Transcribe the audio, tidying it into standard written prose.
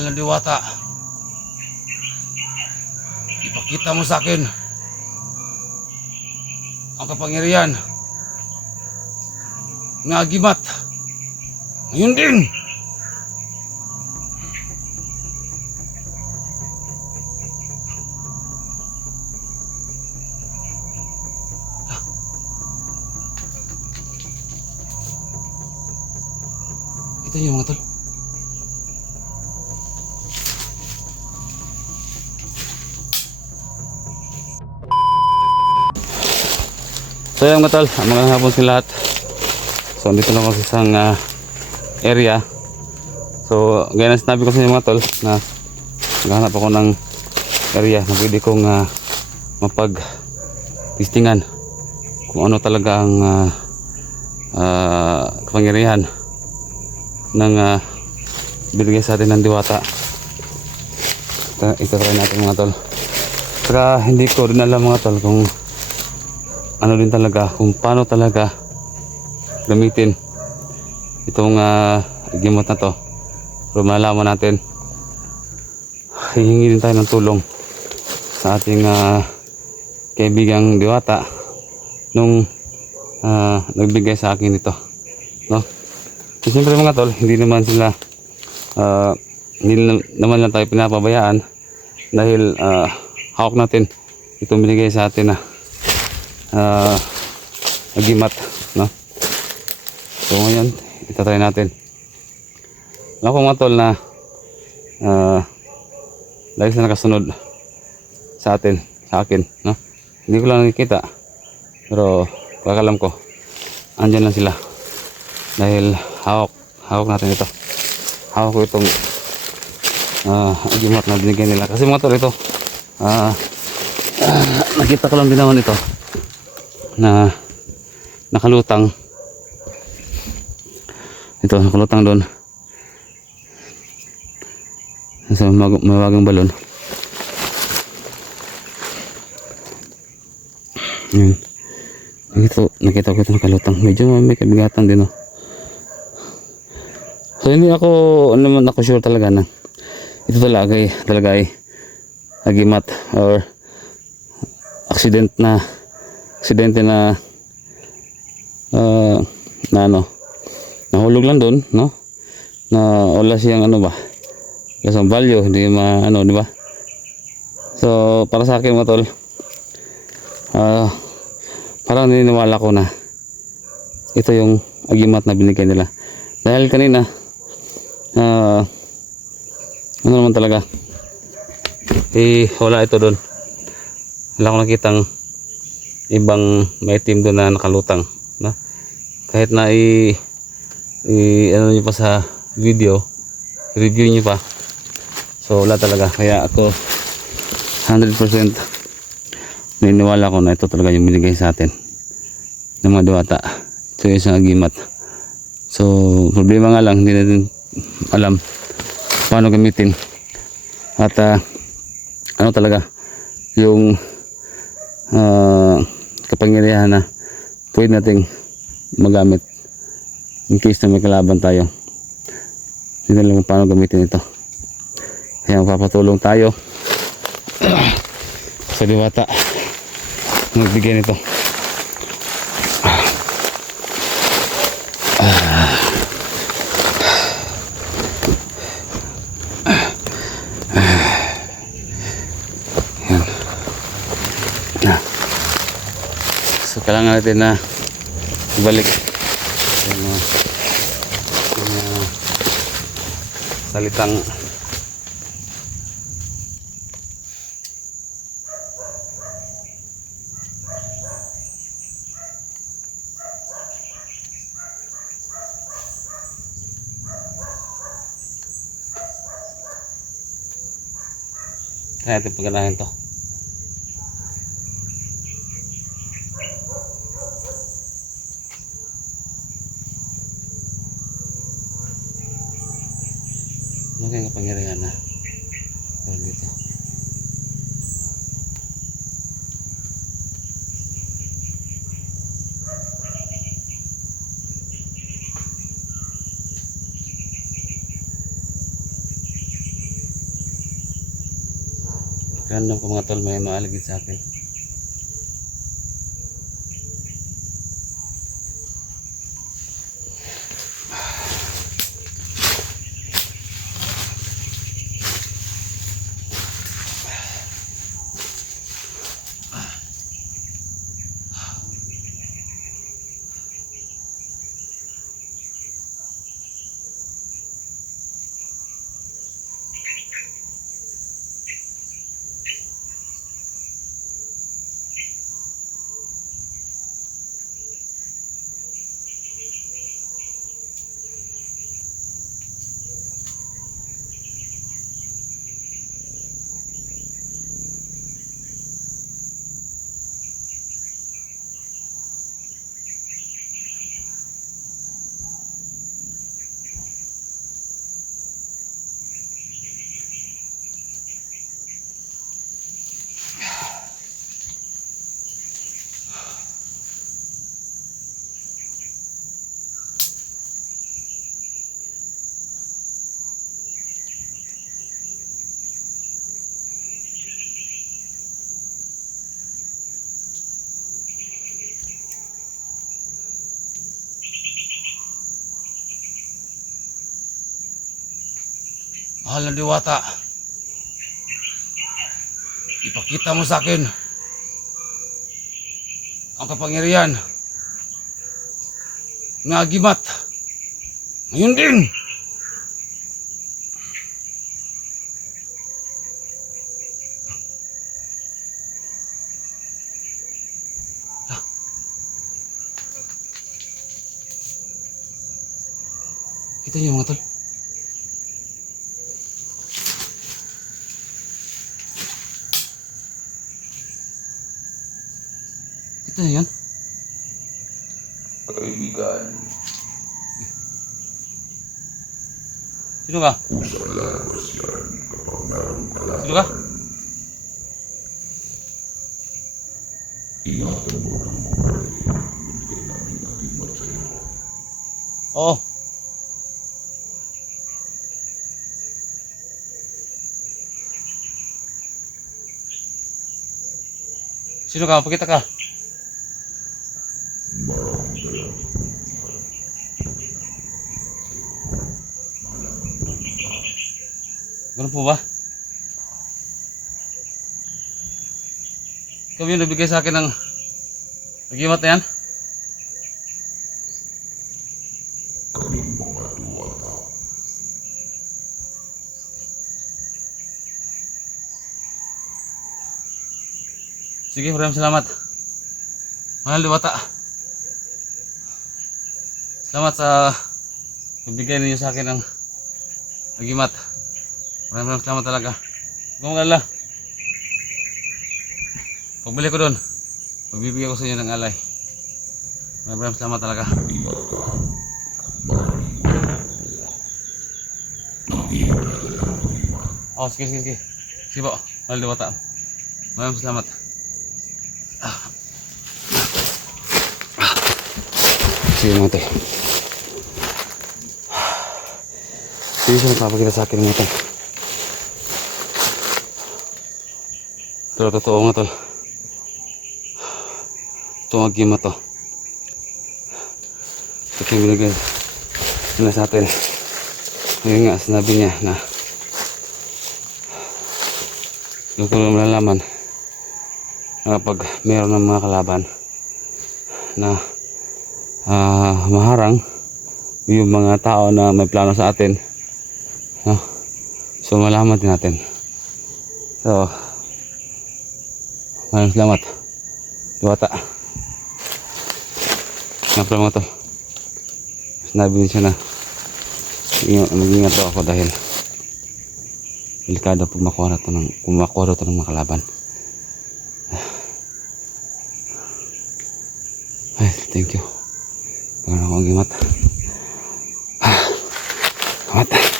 Mahal na Diwata, ipakita mo sa akin ang kapangyarihan ng Agimat. Ngayon din. Kita niyo mga tol. So yan mga tol, mga hapon sila lahat. So dito na ako sa isang area. So gaya na sinabi ko sa inyo mga tol, na naghahanap ako ng area na pwede kong mapag-tistingan kung ano talaga ang kapangyarihan ng binigay sa atin ng Diwata. Ito try natin mga tol. Saka hindi ko rin alam mga tol kung ano din talaga, kung paano talaga gamitin itong Agimat na to. Pero malalaman natin, hihingi din tayo ng tulong sa ating kaibigang Diwata nung nagbigay sa akin ito, no? So, siyempre mga tol, hindi naman sila hindi naman lang tayo pinapabayaan dahil hawak natin itong binigay sa atin na Agimat, no? So ngayon itatry natin. Alam ko mga tol na dahil sa nakasunod sa atin, sa akin, no? Hindi ko lang nakikita, pero pagkakalam ko andyan lang sila dahil hawak natin ito. Hawak ko itong Agimat na binigay nila. Kasi mga tol, ito nakita ko lang din naman ito na nakalutang. Ito nakalutang doon sa mawagang balon. Yan. Nakita ko ito nakalutang. Medyo may kabigatan din, oh. So hindi ako naman ako sure talaga na ito talaga ay Agimat or aksidente na nahulog lang doon, no? Na wala siyang ano ba, kasang value, hindi di ba? So para sa akin mga tol, parang naniniwala ko na ito yung Agimat na binigay nila. Dahil kanina ano naman talaga, wala ito doon. Wala akong nakitang ibang may team doon na nakalutang, no? Kahit na ano nyo pa sa video, review nyo pa, so wala talaga. Kaya ako 100% naniniwala ko na ito talaga yung binigay sa atin ng mga Diwata. Ito yung isang Agimat. So problema nga lang, hindi natin alam paano gamitin at ano talaga yung kapangyarihan na pwede nating magamit in case na may kalaban tayo. Hindi lang kung paano gamitin ito. Kaya magpapatulong tayo sa Diwata magbigay nito. So kailangan natin na ibalik yung salitang kaya natin pagkanahin to. Ano kaya kapangyarihan na pero dito Random ko mga tol, may maaligid sa akin. Mahal na Diwata, ipakita mo sa akin ang kapangyarihan ng agimat. Ngayon din. Kita niyo mga tol. Kita niyo yan? Kaibigan, Sino ka? usalawas yan kapag meron ka lang. Sino ka? Ingatan mo ng mabuti. Binigay namin ang imat sa'yo. Oo. Sino ka? Pakita ka. Maraming salamat. Ganun po ba? Ikaw yung nagbigay sa akin ng agimat na yan? Kaming mga Diwata. Sige, maraming salamat. Mahal Diwata. Salamat sa pagbigay ninyo sa akin ng agimat. Maraming salamat talaga. Huwag mong alala. Pagbili ko doon, magbibigay ko sa inyo ng alay. Maraming salamat talaga. Ingat ka. Maraming nag-iingat ka lang ng iman. Oh, sige. Sige po, mahal Diwata. Maraming salamat. Sige mga tayo. Sige siya nagpapakita sa akin mga tayo. Pero totoo nga tol. Itong agimat to. Ito yung binigay na sa atin. Ngayon nga sinabi niya na doon ko lang malalaman na kapag mayroon ng mga kalaban na maharang yung mga tao na may plano sa atin, no? So malaman din natin. So maraming salamat Diwata. Nga pala mga to, sinabi din siya na mag-ingat daw ako dahil delikado pag makuha na to ng mga kalaban. Ay, thank you. Pagano akong gimat. Salamat.